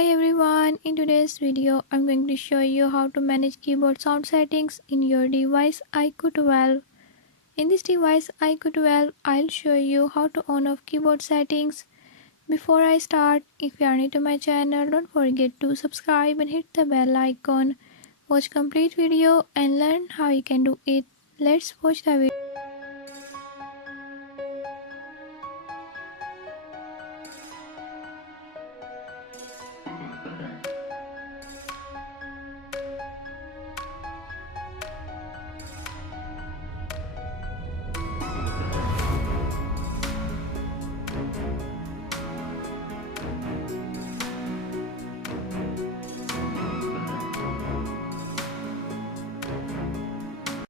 Hi everyone, in today's video I'm going to show you how to manage keyboard sound settings in your device iQOO 12. In this device iQOO 12, I'll show you how to on off keyboard settings. Before I start, if you are new to my channel, don't forget to subscribe and hit the bell icon. Watch complete video and learn how you can do it. Let's watch the video.